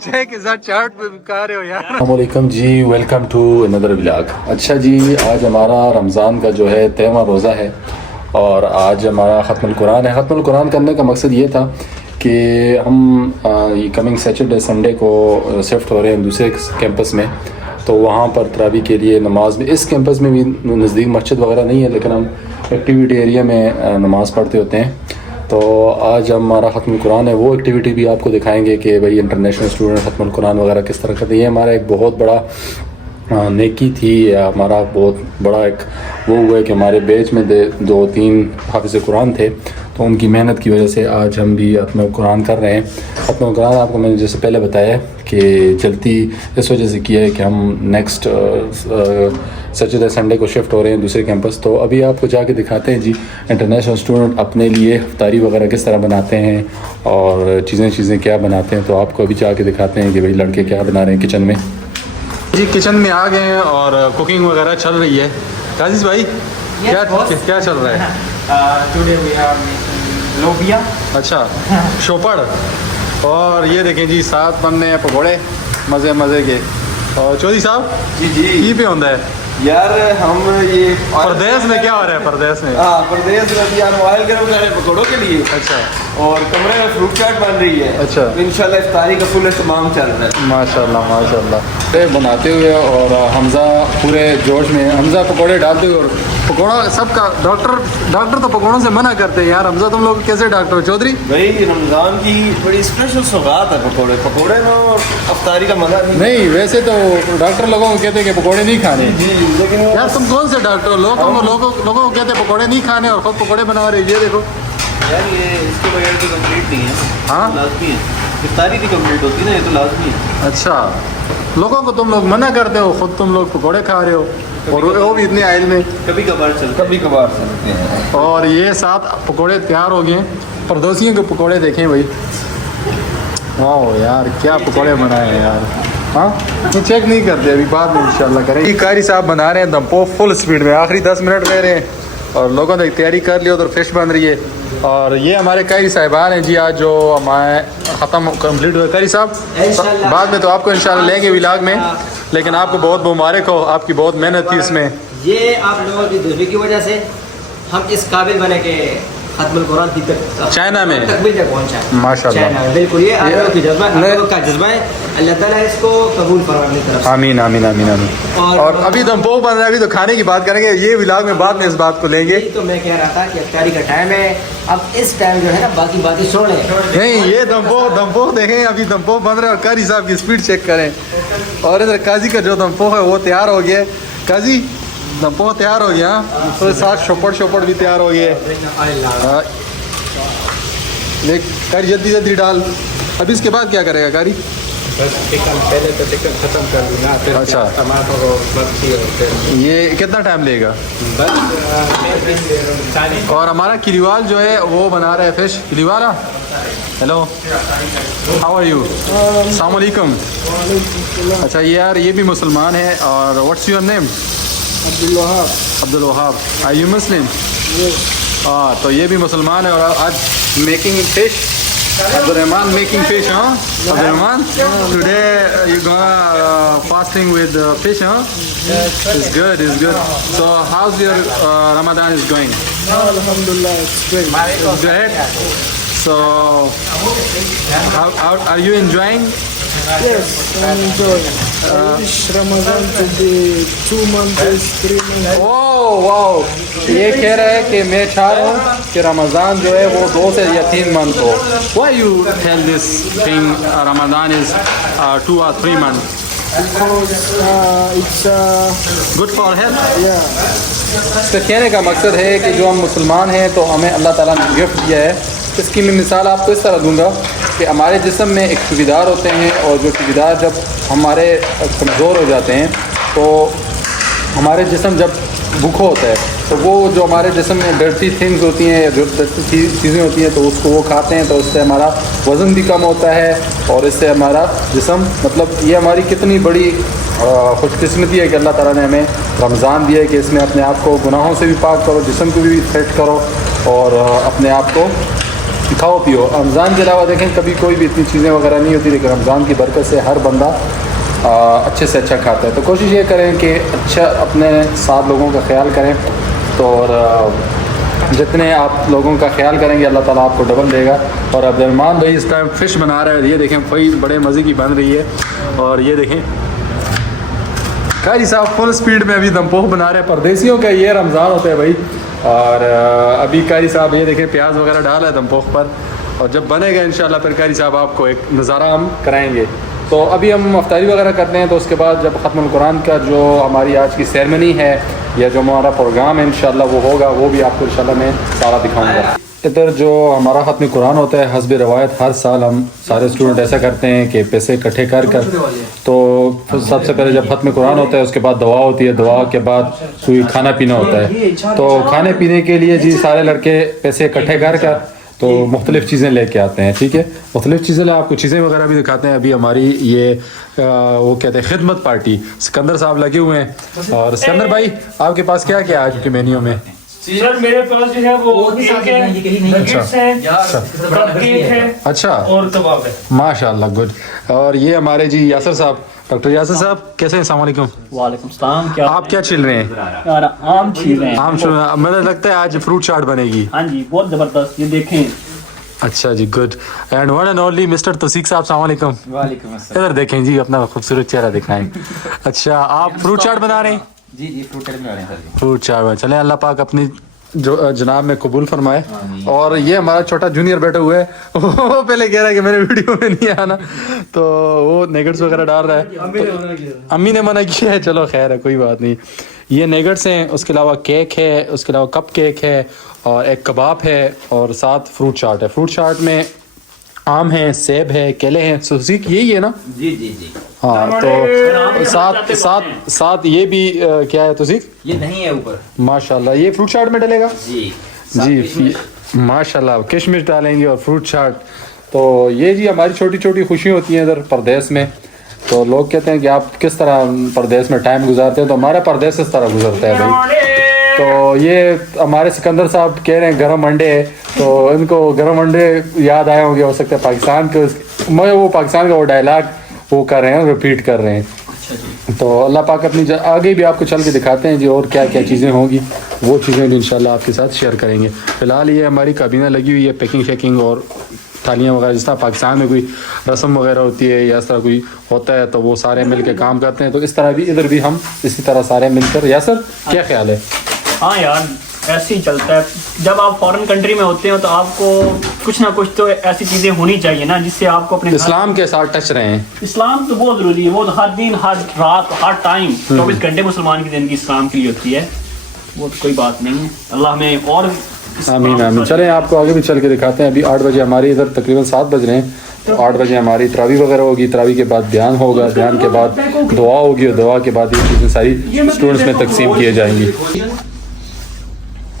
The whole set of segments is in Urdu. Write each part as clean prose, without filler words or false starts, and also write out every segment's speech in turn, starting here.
چھ کے ساتھ چارٹ پہ کہہ رہے ہو یار. السلام علیکم جی، ویلکم ٹو اندر ولاگ. اچھا جی، آج ہمارا رمضان کا جو ہے 13واں روزہ ہے اور آج ہمارا ختم القرآن ہے. ختم القرآن کرنے کا مقصد یہ تھا کہ ہم یہ کمنگ سیٹرڈے سنڈے کو شفٹ ہو رہے ہیں دوسرے کیمپس میں، تو وہاں پر تراویح کے لیے نماز میں اس کیمپس میں بھی نزدیک مسجد وغیرہ نہیں ہے، لیکن ہم ایکٹیویٹی ایریا میں نماز پڑھتے ہوتے ہیں. تو آج ہمارا ختم القرآن ہے، وہ ایکٹیویٹی بھی آپ کو دکھائیں گے کہ بھائی انٹرنیشنل اسٹوڈنٹ ختم القرآن وغیرہ کس طرح کرتے ہیں. یہ ہمارا ایک بہت بڑا نیکی تھی، ہمارا بہت بڑا ایک وہ ہوا ہے کہ ہمارے بیچ میں 2-3 حافظ قرآن تھے، تو ان کی محنت کی وجہ سے آج ہم بھی ختم القرآن کر رہے ہیں. ختم القرآن آپ کو میں نے جیسے پہلے بتایا کہ جلدی اس وجہ سے کیا ہے کہ ہم نیکسٹ سیٹرڈے سنڈے کو شفٹ ہو رہے ہیں دوسرے کیمپس. تو ابھی آپ کو جا کے دکھاتے ہیں جی انٹرنیشنل اسٹوڈنٹ اپنے لیے افطاری وغیرہ کس طرح بناتے ہیں اور چیزیں کیا بناتے ہیں. تو آپ کو ابھی جا کے دکھاتے ہیں کہ بھائی لڑکے کیا بنا رہے ہیں کچن میں. جی کچن میں آ گئے ہیں اور کوکنگ وغیرہ چل رہی ہے. عزیز بھائی کیا چل رہا ہے؟ Today we are making lobia. اچھا شوپڑ. اور یہ دیکھیں جی ساتھ بن رہے ہیں پکوڑے مزے کے. اور چودھری صاحب جی کی پہ ہوتا ہے یار ہم یہ پردیس میں کیا ہو رہا ہے؟ پردیس میں پردیس میں یار آئل گرم کر رہے ہیں پکوڑوں کے لیے. اچھا. اور کمرے میں فروٹ چاٹ بن رہی ہے. اچھا. انشاءاللہ افطاری کا فل اہتمام چل رہا ہے. ماشاء اللہ بناتے ہوئے اور حمزہ پورے جوش میں. حمزہ پکوڑے ڈالتے ہوئے اور پکوڑا سب کا ڈاکٹر تو پکوڑوں سے منع کرتے ہیں یار. حمزہ تم لوگ کیسے ڈاکٹر ہو چودھری؟ بھائی رمضان کی بڑی اسپیشل سوغات ہے پکوڑے میں اور افطاری کا مزہ نہیں. ویسے تو ڈاکٹر لوگوں کو کہتے ہیں کہ پکوڑے نہیں کھانے. جی لیکن یار تم کون سے ڈاکٹر ہو؟ لوگوں کو کہتے ہیں پکوڑے نہیں کھانے اور خود پکوڑے بنا رہے. یہ دیکھو یار یہ اس کے بغیر تو کمپلیٹ نہیں ہے. ہاں لازمی ہے افطاری بھی کمپلیٹ ہوتی ہے نا، یہ تو لازمی ہے. اچھا لوگوں کو تم لوگ منع کرتے ہو، خود تم لوگ پکوڑے کھا رہے ہو اور وہ بھی اتنے آئل میں. کبھی کبھار چلتے ہیں. اور یہ 7 پکوڑے تیار ہو گئے. پردوسیوں کے پکوڑے دیکھیں بھائی. واہ یار کیا پکوڑے بنائے ہیں یار. ہاں یہ چیک نہیں کرتے ابھی، بعد میں انشاءاللہ کریں. یہ قاری صاحب بنا رہے ہیں دم پو فل اسپیڈ میں. آخری 10 منٹ رہ رہے ہیں اور لوگوں نے تیاری کر لی ادھر فش بن رہی ہے. اور یہ ہمارے قاری صاحبان ہیں جی آج جو ہمارے ختم کمپلیٹ ہوئے. قاری صاحب بعد میں تو آپ کو انشاءاللہ لیں گے ولاگ میں، لیکن آپ کو بہت مبارک ہو، آپ کی بہت محنت تھی اس میں. یہ آپ لوگوں کی دوسری کی وجہ سے ہم اس قابل بنے کہ ختم القرآن کی چائنا میں تکمیل تک پہنچا ہے. ماشاءاللہ بالکل یہ آپ لوگوں کی جذبہ کا جذبہ ہے. اللہ تعالیٰ اس کو قبول فرمانے کی طرف. آمین. اور ابھی تو ہم پو بن رہے ہیں، ابھی تو کھانے کی بات کریں گے. یہ ولاگ میں بعد میں اس بات کو لیں گے. تو میں کہہ رہا تھا کہ افطاری کا ٹائم ہے، اب اس ٹائم جو ہے نا باقی باتیں چھوڑ لیں. نہیں یہ دمپو دیکھیں، ابھی دمپو بن رہے ہیں اور قاری صاحب کی اسپیڈ چیک کریں. اور ادھر قاضی کا جو دمپو ہے وہ تیار ہو گیا. قاضی دمپو تیار ہو گیا تو ساتھ شوپڑ بھی تیار ہو گئے. قاری جلدی ڈال. ابھی اس کے بعد کیا کرے گا قاری؟ پہلے تو چکن ختم کر دینا. اچھا یہ کتنا ٹائم لے گا؟ اور ہمارا کلیوال جو ہے وہ بنا رہا ہے فش. کلیوالا ہیلو ہاؤ آر یو؟ السلام علیکم. اچھا یار یہ بھی مسلمان ہے. اور what's your name? Abdulwahab. Are you Muslim? ہاں تو یہ بھی مسلمان ہے. اور آج making fish. Abdurrahman making fish, huh? Abdurrahman? Today you gonna fasting with fish, huh? It's good. So how's your Ramadan is going? Alhamdulillah, it's great. It's great. So how are you enjoying? Yes, I'm enjoying. I wish Ramadan to be 2 months, 3 months. واو یہ کہہ رہا ہے کہ میں چاہ رہا ہوں کہ رمضان جو ہے وہ 2 سے یا 3 month who. Why you tell this thing Ramadan is 2 or 3 months? Because it's Good for health. yeah. اس کا کہنے کا مقصد ہے کہ جو ہم مسلمان ہیں تو ہمیں اللہ تعالیٰ نے گفٹ دیا ہے. اس کی میں مثال آپ کو اس طرح دوں گا کہ ہمارے جسم میں ایک ٹھیکیدار ہوتے ہیں اور جو ٹھیکیدار جب ہمارے کمزور ہو جاتے ہیں تو ہمارے جسم جب بھوکا ہوتا ہے تو وہ جو ہمارے جسم میں ڈرٹی تھنگز ہوتی ہیں، جو ڈرٹی چیزیں ہوتی ہیں تو اس کو وہ کھاتے ہیں تو اس سے ہمارا وزن بھی کم ہوتا ہے اور اس سے ہمارا جسم مطلب یہ ہماری کتنی بڑی خوش قسمتی ہے کہ اللہ تعالیٰ نے ہمیں رمضان دیا ہے کہ اس میں اپنے آپ کو گناہوں سے بھی پاک کرو، جسم کو بھی فٹ کرو اور اپنے آپ کو کھاؤ پیو. رمضان کے علاوہ دیکھیں کبھی کوئی بھی اتنی چیزیں وغیرہ نہیں ہوتی, لیکن رمضان کی برکت سے ہر بندہ اچھے سے اچھا کھاتا ہے. تو کوشش یہ کریں کہ اچھا اپنے ساتھ لوگوں کا خیال کریں, تو اور جتنے آپ لوگوں کا خیال کریں گے اللہ تعالیٰ آپ کو ڈبل دے گا. اور عبد الرحمان بھائی اس ٹائم فش بنا رہے ہیں, یہ دیکھیں فش بڑے مزے کی بن رہی ہے. اور یہ دیکھیں قاری صاحب فل سپیڈ میں ابھی دمپوہ بنا رہے ہیں. پردیسیوں کا یہ رمضان ہوتا ہے بھائی. اور ابھی قاری صاحب یہ دیکھیں پیاز وغیرہ ڈالا ہے دمپوہ پر, اور جب بنے گا انشاءاللہ پھر قاری صاحب آپ کو ایک نظارہ ہم کرائیں گے. تو ابھی ہم افطاری وغیرہ کرتے ہیں, تو اس کے بعد جب ختم القرآن کا جو ہماری آج کی سیرمنی ہے یا جو ہمارا پروگرام ہے انشاءاللہ وہ ہوگا, وہ بھی آپ کو انشاءاللہ میں سارا دکھاؤں گا. ادھر جو ہمارا ختم قرآن ہوتا ہے حسب روایت ہر سال ہم سارے اسٹوڈنٹ ایسا کرتے ہیں کہ پیسے اکٹھے کر تو سب سے پہلے جب ختم قرآن ہوتا ہے اس کے بعد دعا ہوتی ہے, دعا کے بعد کوئی کھانا پینا ہوتا ہے. تو کھانے پینے کے لیے جی سارے لڑکے پیسے اکٹھے کر تو مختلف چیزیں لے کے آتے ہیں. ٹھیک ہے, مختلف چیزیں آپ کو چیزیں وغیرہ بھی دکھاتے ہیں. ابھی ہماری یہ وہ کہتے ہیں خدمت پارٹی, سکندر صاحب لگے ہوئے ہیں. اور سکندر بھائی آپ کے پاس کیا کیا آج کے مینیو میں؟ سر میرے پاس جو ہے وہ اچھا اور کباب ہے. ماشاء اللہ, گڈ. اور یہ ہمارے جی یاسر صاحب, ڈاکٹر یاسر صاحب کیسے ہیں؟ السلام علیکم. وعلیکم السلام. آپ کیا چھیل رہے ہیں؟ یار آم چھیل رہے ہیں. آم چھیل رہے ہیں. مجھے لگتا ہے آج فروٹ چاٹ بنے گی. ہاں جی بہت زبردست, یہ دیکھیں. اچھا جی, good. And one and only mister Tauseeq صاحب, السلام علیکم. وعلیکم السلام. ادھر دیکھیں جی, اپنا خوبصورت چہرہ دکھائیں. اچھا آپ فروٹ چاٹ بنا رہے ہیں؟ جی فروٹ چاٹ بنا رہے ہیں سر. فروٹ چاٹ, چلیں اللہ پاک اپنی جو جناب میں قبول فرمائے. اور یہ ہمارا چھوٹا جونیئر بیٹھا ہوا ہے, وہ پہلے کہہ رہا ہے کہ میرے ویڈیو میں نہیں آنا, تو وہ نیگٹس وغیرہ ڈال رہا ہے. امی نے منع کیا ہے, چلو خیر ہے کوئی بات نہیں. یہ نیگٹس ہیں, اس کے علاوہ کیک ہے, اس کے علاوہ کپ کیک ہے, اور ایک کباب ہے, اور ساتھ فروٹ چاٹ ہے. فروٹ چاٹ میں آم ہے, سیب ہے, کیلے ہیں. توثیق یہی ہے نا؟ جی جی جی ہاں. تو ساتھ یہ بھی کیا ہے توثیق؟ یہ نہیں ہے اوپر. ماشاء اللہ, یہ فروٹ چاٹ میں ڈلے گا جی جی. ماشاء اللہ کشمش ڈالیں گے اور فروٹ چاٹ. تو یہ جی ہماری چھوٹی چھوٹی خوشی ہوتی ہیں ادھر پردیس میں. تو لوگ کہتے ہیں کہ آپ کس طرح پردیس میں ٹائم گزارتے ہیں, تو ہمارا پردیس اس طرح گزرتا ہے بھائی. تو یہ ہمارے سکندر صاحب کہہ رہے ہیں گرم انڈے ہے, تو ان کو گرم انڈے یاد آئے ہوں گے, ہو سکتا ہے پاکستان کے وہ پاکستان کا وہ ڈائلاگ وہ کر رہے ہیں, ریپیٹ کر رہے ہیں. تو اللہ پاک اپنی آگے بھی آپ کو چل کے دکھاتے ہیں جی اور کیا کیا چیزیں ہوں گی, وہ چیزیں بھی انشاءاللہ آپ کے ساتھ شیئر کریں گے. فی الحال یہ ہماری کابینہ لگی ہوئی ہے, پیکنگ شیکنگ اور تھالیاں وغیرہ. جس طرح پاکستان میں کوئی رسم وغیرہ ہوتی ہے یا اس طرح کوئی ہوتا ہے تو وہ سارے مل کے کام کرتے ہیں, تو اس طرح بھی ادھر بھی ہم اسی طرح سارے مل کر. یا سر کیا خیال ہے؟ ہاں یار ایسے ہی چلتا ہے. جب آپ فورن کنٹری میں ہوتے ہیں تو آپ کو کچھ نہ کچھ تو ایسی چیزیں ہونی چاہیے نا جس سے آپ کو اپنے اسلام کے ساتھ ٹچ رہے ہیں. اسلام تو بہت ضروری ہے, وہ ہر دن ہر رات ہر ٹائم 24 گھنٹے مسلمان کی زندگی اسلام کے لیے ہوتی ہے, وہ تو کوئی بات نہیں ہے. اللہ ہمیں اور آمین آمین. چلیں آپ کو آگے بھی چل کے دکھاتے ہیں. ابھی 8 بجے ہماری ادھر تقریباً 7 بج رہے ہیں, تو 8 بجے ہماری تراویح وغیرہ ہوگی. تراویح کے بعد بیان ہوگا, بیان کے بعد دعا ہوگی, اور دعا کے بعد یہ چیزیں ساری اسٹوڈنٹس میں تقسیم کیے جائیں گی.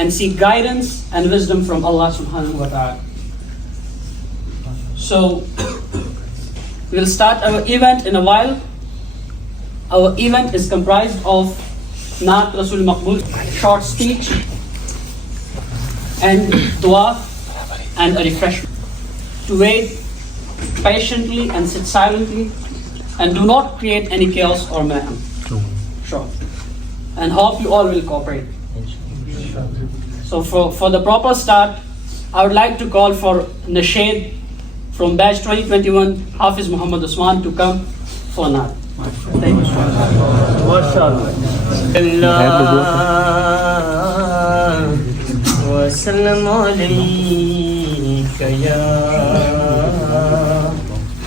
And seek guidance and wisdom from Allah subhanahu wa ta'ala. So we'll start our event in a while. Our event is comprised of Naat Rasul Maqbul, short speech, and dua and a refreshment. To wait patiently and sit silently and do not create any chaos or mayhem. Sure. And hope you all will cooperate. So for the proper start, I would like to call for Nasheed from batch 2021, Hafiz Muhammad Usman, to come for Naat. Thank you.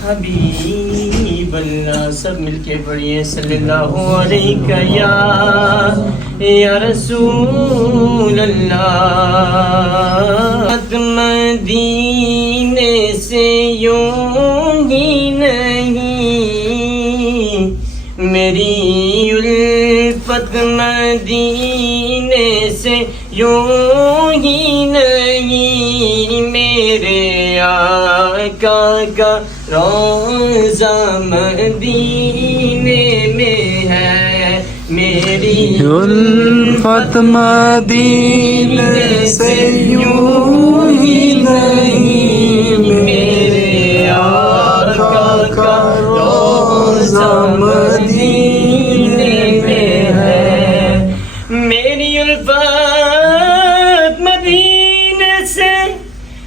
حبیب اللہ, سب مل کے پڑھیے صلی اللہ علیہ یا رسول اللہ. مدینے سے یوں ہی نہیں, میری الفت مدینے سے یوں ہی نہیں, میرے آقا کا روضہ مدینے میں ہے, میری الفت مدینے سے یوں ہی نہیں,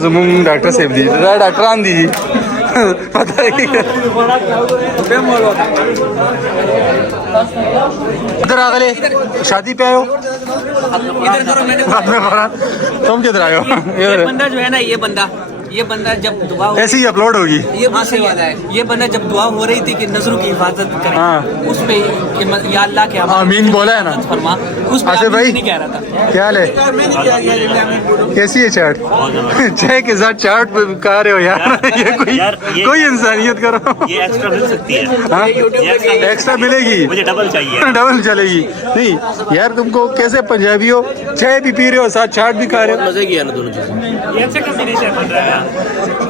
زمون ڈاکٹر صاحب دی ڈاکٹران دی پتہ ادھر آگلے شادی پہ آئے تم کدھر آئے ہو؟ یہ بندہ جو ہے نا، یہ بندہ جب دعا ایسے ہی اپلوڈ ہوگی، یہ بندہ جب دعا ہو رہی تھی کہ نظروں کی حفاظت کریں، اس پہ یا اللہ کے آمین بولا ہے نا فرما، اس پہ آصف بھائی نہیں کہہ رہا تھا۔ کیا حال ہے؟ کیسی ہے چاٹ؟ چائے کے ساتھ چاٹ کھا رہے ہو یار، یہ کوئی انسانیت کرو، یہ ایکسٹرا مل سکتی ہے، ایکسٹرا ملے گی، مجھے ڈبل چاہیے، ڈبل چلے گی نہیں یار۔ تم کو کیسے پنجابی ہو، چائے بھی پی رہے ہو ساتھ چاٹ بھی کھا رہے ہو، مزے کی ہے نا دونوں چیزیں، یہ اچھا کمبینیشن بن رہا ہے۔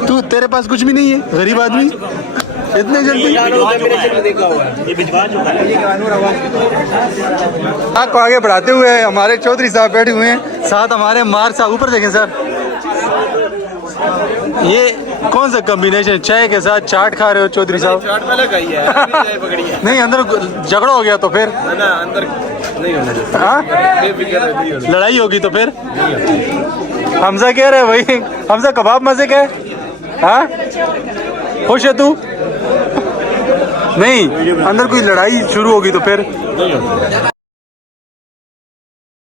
تو تیرے پاس کچھ بھی نہیں ہے، غریب آدمی اتنے جلدی یہ بھجوا چکا ہے۔ آپ کو آگے بڑھاتے ہوئے ہمارے چودھری صاحب بیٹھے ہوئے ہیں، ساتھ ہمارے مار صاحب۔ اوپر دیکھیں سر، یہ کون سا کمبینیشن، چائے کے ساتھ چاٹ کھا رہے ہو چودھری صاحب؟ چاٹ پہلے کھائی ہے، پکڑی ہے نہیں اندر جھگڑا ہو گیا تو پھر اندر نہیں ہونا چاہیے، ہاں لڑائی ہوگی تو پھر حمزہ کہہ رہے بھائی، حمزہ کباب مزے کا ہے، ہاں خوش ہے تو؟ نہیں اندر کوئی لڑائی شروع ہوگی تو پھر